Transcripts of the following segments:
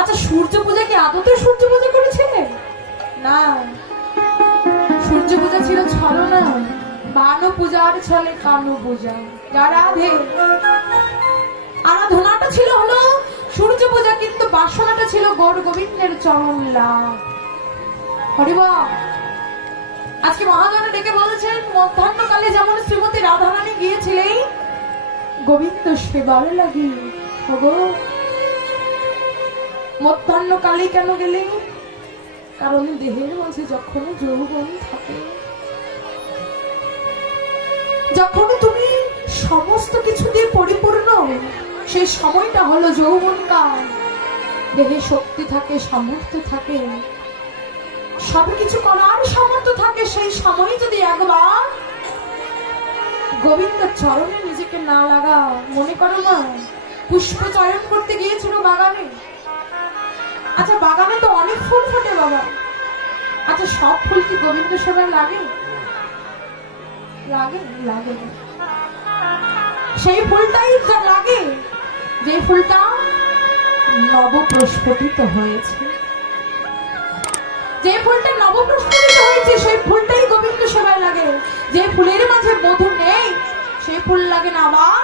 আচ্ছা সূর্য পূজা কি আদতে সূর্য পূজা করেছিলেন? না, সূর্য পূজা ছিল ছলনা, বান পূজার ছলে কানু পূজা। রাধে আরাধনাটা ছিল হলো সূর্য পূজা, কিন্তু বাসনাটা ছিল গৌর গোবিন্দের চরণ লাভ। হরিবা আজকে মহাজন ডেকে বলেছেন মধ্যাহ্নকালে যেমন শ্রীমতী রাধারানী গিয়েছিলেন গোবিন্দ সেবার লাগি। মধ্যাহ্নকালে কেন গেলে? কারণ দেহের মাঝে যখন যৌবন থাকে, যখন তুমি সমস্ত কিছু দিয়ে পরিপূর্ণ, সেই সময়টা হলো যৌবনকাল। দেহে শক্তি থাকে, সামর্থ্য থাকে, সবকিছু করার সামর্থ্য থাকে। সেই সময় যদি একবার গোবিন্দ চরণে নিজেকে না লাগা, মনে করো না পুষ্প চয়ন করতে গিয়েছিল বাগানে। আচ্ছা বাগানে তো অনেক ফুল ফোটে বাবা, আচ্ছা সব ফুল কি গোবিন্দ সেবায় লাগে? লাগে লাগে না। সেই ফুলটাই লাগে যে ফুলটা নবপ্রস্ফুটিত হয়েছে, যে ফুলটা নবপ্রস্ফুটিত হয়েছে সেই ফুলটাই গোবিন্দ সেবায় লাগে। যে ফুলের মাঝে মধু নেই সেই ফুল লাগে না। আবার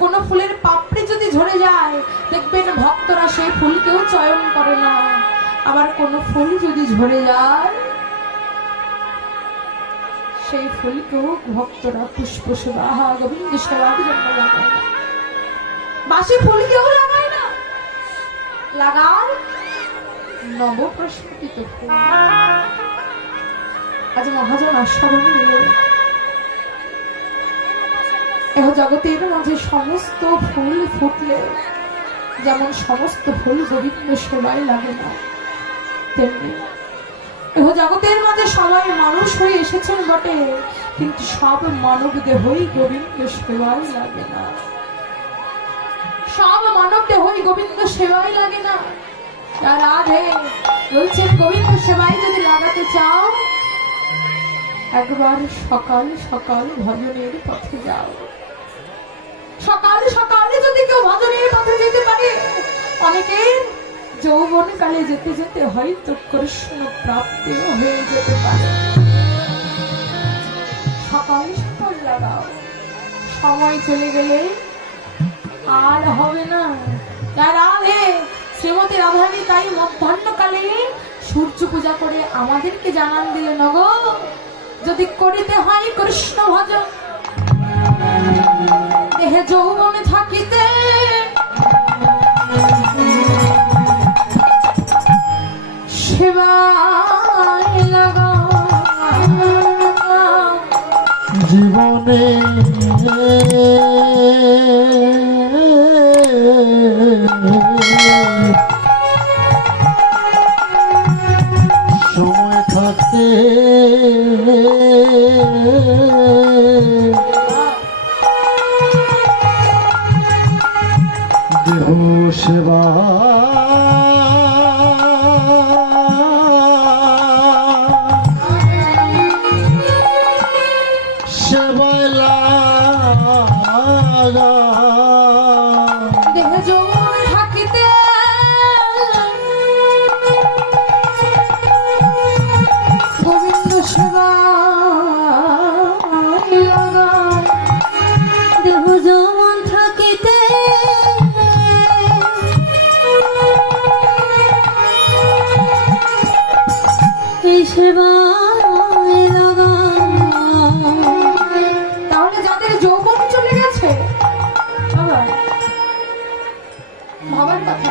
কোন ফুলের পাপড়ি যদি ঝরে যায় দেখবেন ভক্তরা সেই ফুলকেও চয়ন করে না। আবার কোন ফুল যদি ঝরে যায় সেই ফুলকেও ভক্তরা পুষ্প সেবা গোবিন্দ সেবার জন্য লাগায় না। বাসি ফুল কেউ লাগায় না, লাগার নবপ্রস্ফুটিত ফুল। আজ মহাজন আস্বাদন দিলেন এহ জগতের মাঝে সমস্ত ফুল ফুটলে যেমন সমস্ত ফুল গোবিন্দ সেবায় লাগে না, তেমনি এহ জগতের মাঝে সবাই মানুষ হয়ে এসেছেন বটে, কিন্তু সব মানব দেহই গোবিন্দ সেবায় লাগে না। সব মানব দেহই গোবিন্দ সেবায় লাগে না। রাধে বলছেন গোবিন্দ সেবায় যদি লাগাতে চাও একবার সকাল সকাল ভজনের পথে যাও। সকাল সকালে যদি কেউ ভজনের পথে যেতে পারে, অনেকের যৌবন কালে যেতে যেতে হয়তো কৃষ্ণ প্রাপ্তিও হয়ে যেতে পারে। সকাল সকাল লাগাও, সময় চলে গেলে আর হবে না। রাধে শ্রীমতী রাধারানী তাই মধ্যাহ্নকালে সূর্য পূজা করে আমাদেরকে জানান দিলেন, গো যদি করিতে হয় কৃষ্ণ ভজন, দেহে যৌবনে থাকিতে সেবায় লাগাও। জীবনে সময় থাকতে দেহ সেবা সেবায় লাগা। দেহে যৌবনে থাকিতে গোবিন্দ সেবায় লাগাও। দেহ যৌবন থাকিতে এই সেবায় লাগাও। তাহলে যাদের যৌবন চলে গেছে ভাবার কথা,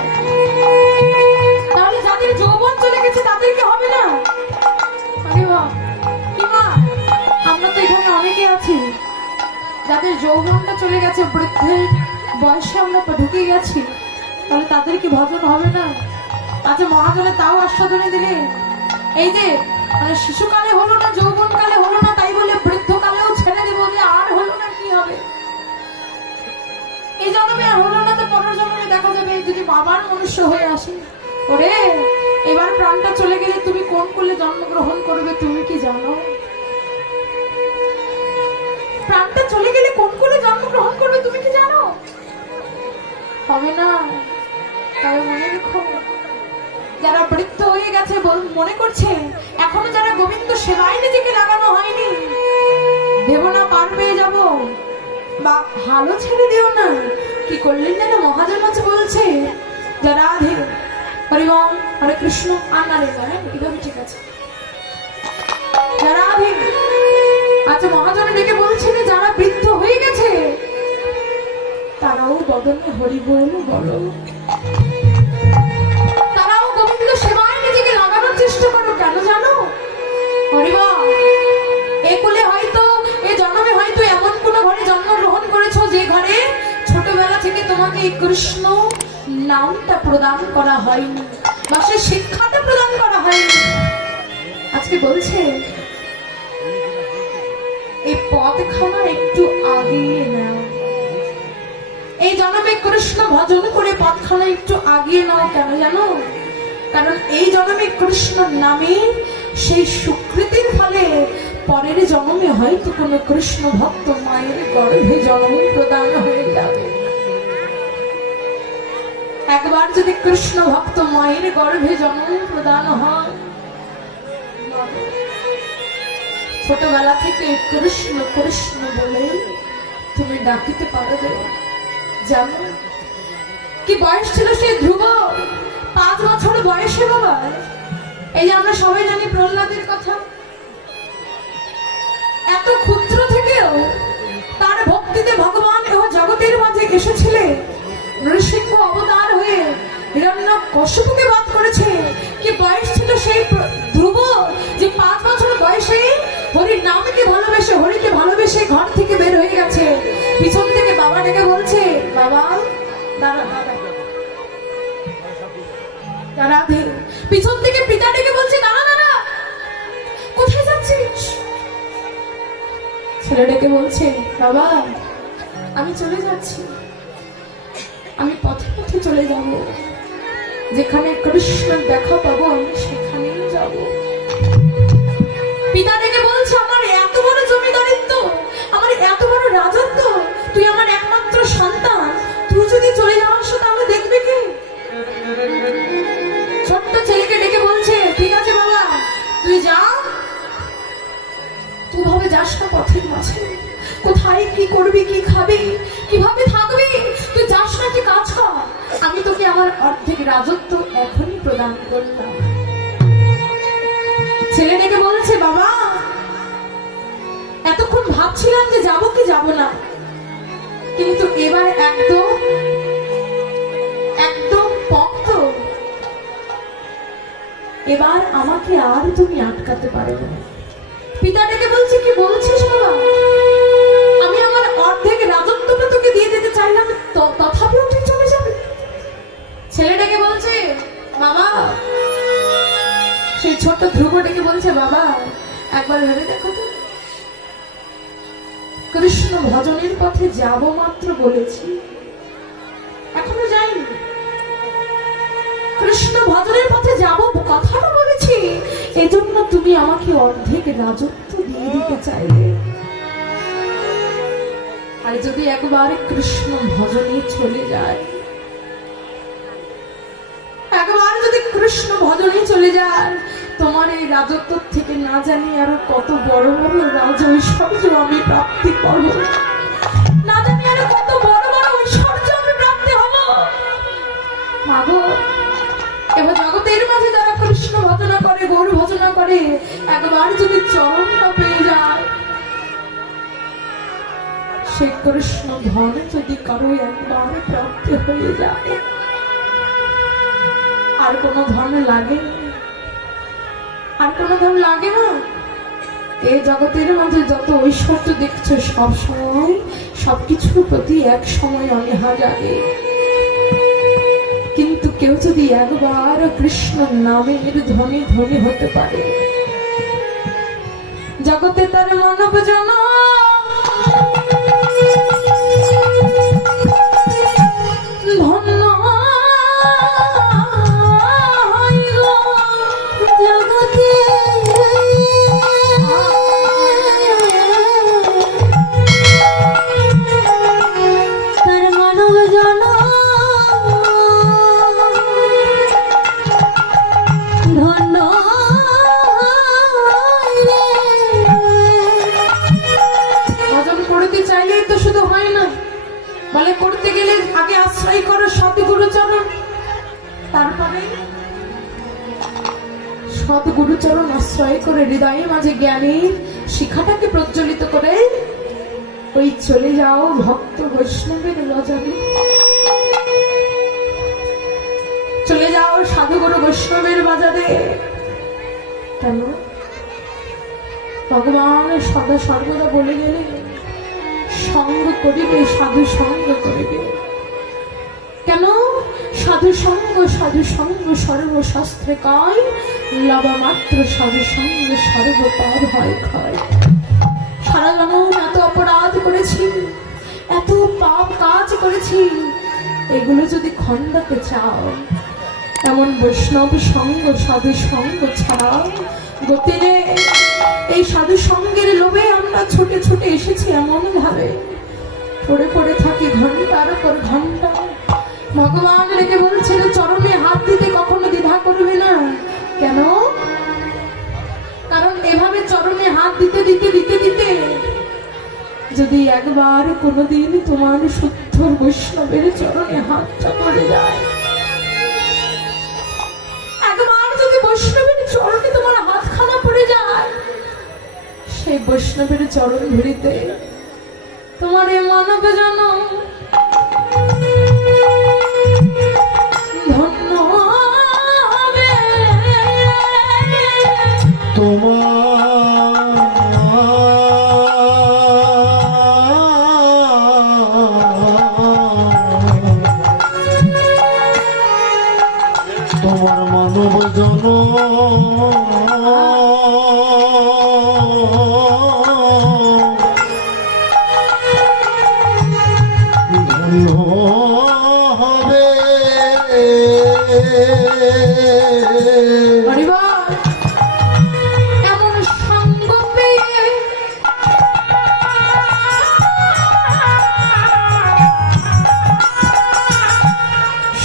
তাহলে যাদের যৌবন চলে গেছে তাদেরকে হবে না? আরে বাহ, কি মা, আমরা তো এখানে অনেকে আছি যাদের যৌবনটা চলে গেছে, বৃদ্ধের বয়সে আমরা ঢুকে গেছি, তাহলে তাদের কি ভজন হবে না? আচ্ছা মহাজনে তাও আস্বাদনে দিলেন, এই যে মানে শিশুকালে হলো না, যৌবনকালে হলো না, তাই বলে বৃদ্ধকালেও ছেড়ে দেবো যে আর হলো না, কি হবে? এই জন্মে আর হলো না তো পরের জন্মে দেখা যাবে যদি বাবার মনুষ্য হয়ে আসে। ওরে এবার প্রাণটা চলে গেলে তুমি কোন কুলে জন্মগ্রহণ করবে তুমি কি জানো? প্রাণটা চলে গেলে কোন কুলে জন্মগ্রহণ করবে তুমি কি জানো? হবে না, তাই মনে রেখো যারা বৃদ্ধ হয়ে গেছে মনে করছে এখনো যারা গোবিন্দ সেবায় নিজেকে লাগানো হয়নি, ভেবো না পার পেয়ে যাব বা ভালো ছেড়ে দিও না। কি করলেন যেন মহাজন আছে বলছে, যারা রাধে হরিবম হরে কৃষ্ণ আর না রে, হ্যাঁ এভাবে ঠিক আছে, যারা রাধে। আচ্ছা মহাজন ডেকে বলছেন যারা বৃদ্ধ হয়ে গেছে তারাও বদনে হরি বল বলো, তারাও গোবিন্দ সেবায় নিজেকে লাগানোর চেষ্টা করো। কেন জানো হরিবল, এ কুলে হয়তো এ জন্মে হয়তো এমন কোন ঘরে জন্মগ্রহণ করেছো যে ঘরে ছোটবেলা থেকে তোমাকে এই কৃষ্ণ নামটা প্রদান করা হয়নি বা সে শিক্ষাটা প্রদান করা হয়নি। আজকে বলছে এই পথখানা একটু আগিয়ে নাও, এই জন্মে কৃষ্ণ ভজন করে পথখানা একটু আগিয়ে নাও। কেন জানো, কারণ এই জন্মে কৃষ্ণ নামে সেই সুকৃতির ফলে পরের জন্মে হয়তো কোনো কৃষ্ণ ভক্ত মায়ের গর্ভে জন্ম প্রদান হয়ে যাবে। একবার যদি কৃষ্ণ ভক্ত মায়ের গর্ভে জন্ম প্রদান হয়, ছোটবেলা থেকে কৃষ্ণ কৃষ্ণ বলে তুমি ডাকিতে পারবে। জানো কি বয়স ছিল সেই ধ্রুব? 5 বছর বয়সে বাবা। এই যে আমরা সবাই জানি প্রহ্লাদের কথা, এত ক্ষুদ্র থেকেও তার ভক্তিতে ভগবান এবং জগতের মাঝে এসেছিলেন, নৃসিংহ অবতার হয়ে হিরণ্যকশিপুকে বধ করেছে। কি বয়স ছিল সেই ধ্রুব যে 5 বছর বয়সে হরির নামকে ভালোবেসে হরিকে ভালোবেসে ঘর থেকে বের হয়ে গেছে। পিছন থেকে বাবা ডেকে বলছে, বাবা দাঁড়া দাঁড়া দাঁড়া। পিছন থেকে পিতা ডেকে বলছে, দাঁড়া দাঁড়া, কোথায় যাচ্ছিস? ছেলে ডেকে বলছে, বাবা আমি চলে যাচ্ছি, আমি পথে পথে চলে যাব, যেখানে কৃষ্ণের দেখা পাবো আমি সেখানেই যাব। পিতা ডেকে বলছে, আমার এত বড় জমিদারিত্ব, আমার এত বড় রাজত্ব, তুই আমার একমাত্র সন্তান, তুই যদি চলে যাওয়াস তাহলে দেখবে কি? ছোট্ট ছেলেকে ডেকে বলছে, ঠিক আছে বাবা তুই যা, তুই ভাবে যাস না পথের মাঝে, কোথায় কি করবি, কি খাবি, কিভাবে থাকবি, তুই যাস না, কি কাজ কর, আমি তোকে আমার অর্ধেক রাজত্ব এখনই প্রদান করলাম। ছেলে ডেকে বলছে, বাবা এতক্ষণ ভাবছিলাম যে যাবো কি যাব না, কিন্তু এবার একদম একদম পক্ত, এবার আমাকে আর তুমি আটকাতে পারবে না। পিতা ডেকে বলছে, কি বলছিস বাবা? আমি আমার অর্ধেক রাজত্বটা তোকে দিয়ে দিতে চাইলাম, তথাপিও তুই চলে যাবে? ছেলে ডেকে বলছে, বাবা, সেই ছোট্ট ধ্রুব ডেকে বলছে, বাবা একবার ভেবে দেখো তো, কৃষ্ণ ভজনের পথে যাব মাত্র বলেছি, এখনো যাইনি। কৃষ্ণ ভজনের পথে যাব কথাটা বলেছি, এজন্য তুমি আমাকে অর্ধেক রাজত্ব দিয়ে দিতে চাইলে। আর যদি একবার কৃষ্ণ ভজনে চলে যায়, একবার যদি কৃষ্ণ ভজনে চলে যায়, তোমার এই রাজত্ব থেকে না জানি আরো কত বড় বড় রাজ ঐশ্বর্য আমি প্রাপ্তি করব, না জানি আরো কত বড় বড় ঐশ্বর্য আমি প্রাপ্তি হব। মাগো, এবার জগতের মাঝে যারা কৃষ্ণ ভজনা করে, গৌর ভজনা করে, একবার যদি চরণটা পেয়ে যায়, সে কৃষ্ণ ধন যদি কারো একবার প্রাপ্তি হয়ে যায়, আর কোনো ধন লাগে, আর কোনো ধন লাগে না। এই জগতের মাঝে যত ঐশ্বর্য দেখছো, সব সময় সবকিছুর প্রতি এক সময় অনীহা জাগে, কিন্তু কেউ যদি একবার কৃষ্ণ নামের ধনী ধনী হতে পারে, জগতে তার মানব জন ধন্য জগতে তার মানব জন নয়, সদ্গুরুচরণ আশ্রয় করে হৃদয়ের মাঝে জ্ঞানের শিখাটাকে প্রজ্বলিত করে ওই চলে যাও ভক্ত বৈষ্ণবের লজারে, চলে যাও সাধুগুরু বৈষ্ণবের বাজারে। কেন? ভগবান সদা সর্বদা বলে গেলে সঙ্গ করিবে, সাধু সঙ্গ করিবে। কেন? সাধু সঙ্গ সর্বশাস্ত্রে কয়, লবা মাত্র সাধু সঙ্গ সর্বপাপ হয় ক্ষয়। সারা জনম এত অপরাধ করেছি, এত পাপ কাজ করেছি, এগুলো যদি খণ্ডাতে চাও, এমন বৈষ্ণব সঙ্গ সাধু সঙ্গ ছাড়া গতি নেই। এই সাধু সঙ্গের লোভে আমরা ছুটে ছুটে এসেছি, এমন ভাবে পড়ে পড়ে থাকি ঘন্টার পর ঘন্টা। ভগবান রেখে বলছিল চরণে হাত দিতে কখনো দ্বিধা করবে না। কেন? কারণ এভাবে চরণে হাত দিতে দিতে দিতে দিতে যদি একবার কোনোদিন তোমার শুদ্ধ বৈষ্ণবের চরণে হাতটা পড়ে যায়, একবার যদি বৈষ্ণবের চরণে তোমার হাতখানা পড়ে যায়, সেই বৈষ্ণবের চরণ ধরিতে তোমার এ মানব জনম ধন্য হবে। তোমার মানব জন হবে। এমন সঙ্গ পেয়ে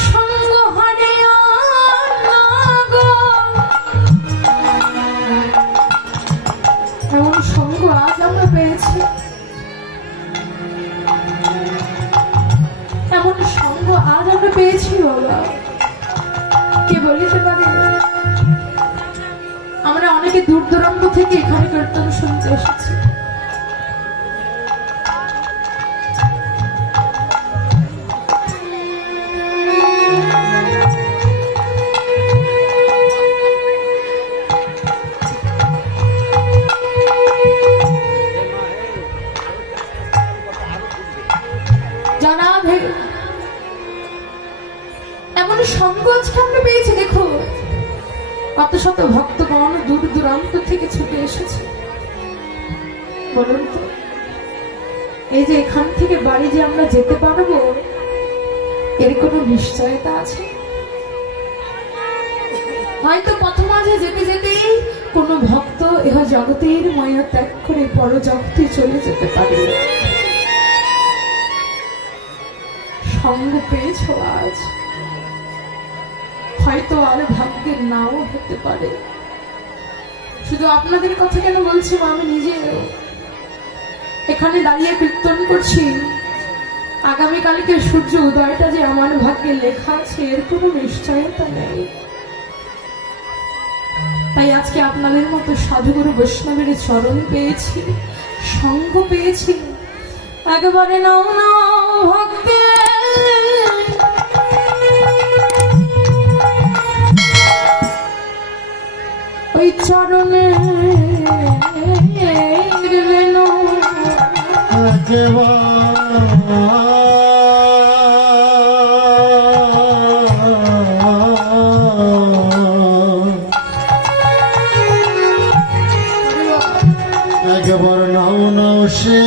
সঙ্গ হারিও না গো। এমন সঙ্গ আজ আমরা পেয়েছি, এমন সঙ্গ আজ আমরা পেয়েছি বাবা। কে বলিতে পারে? আমরা অনেকে দূর দূরান্ত থেকে এখানে কীর্তন শুনতে এসেছি। জানাবে এমন সঙ্গ আজকে আমরা পেয়েছি। দেখো কত শত ভক্তগণ দূর দূরান্ত থেকে ছুটে এসেছে। বলুন তো, এই যে এখান থেকে বাড়ি যে আমরা যেতে পারবো, এর কোনো নিশ্চয়তা আছে? হয়তো পথ মাঝে যেতে যেতেই কোনো ভক্ত এহ জগতের মায়া ত্যাগ করে পর জগতে চলে যেতে পারে। সঙ্গ পেয়েছ আজ, হয়তো আর ভাগ্যের নাও হতে পারে। শুধু আপনাদের কথা কেন বলছি, আমি নিজেও এখানে দাঁড়িয়ে কীর্তন করছি। আগামীকালকে সূর্য উদয়টা যে আমার ভাগ্যে লেখা আছে, এর কোনো নিশ্চয়তা নেই। তাই আজকে আপনাদের মতো সাধুগুরু বৈষ্ণবের চরণ পেয়েছি, সঙ্গ পেয়েছি। একবারে নাও নাও ভক্তি, ওই চরণে একবার নাও নাও সে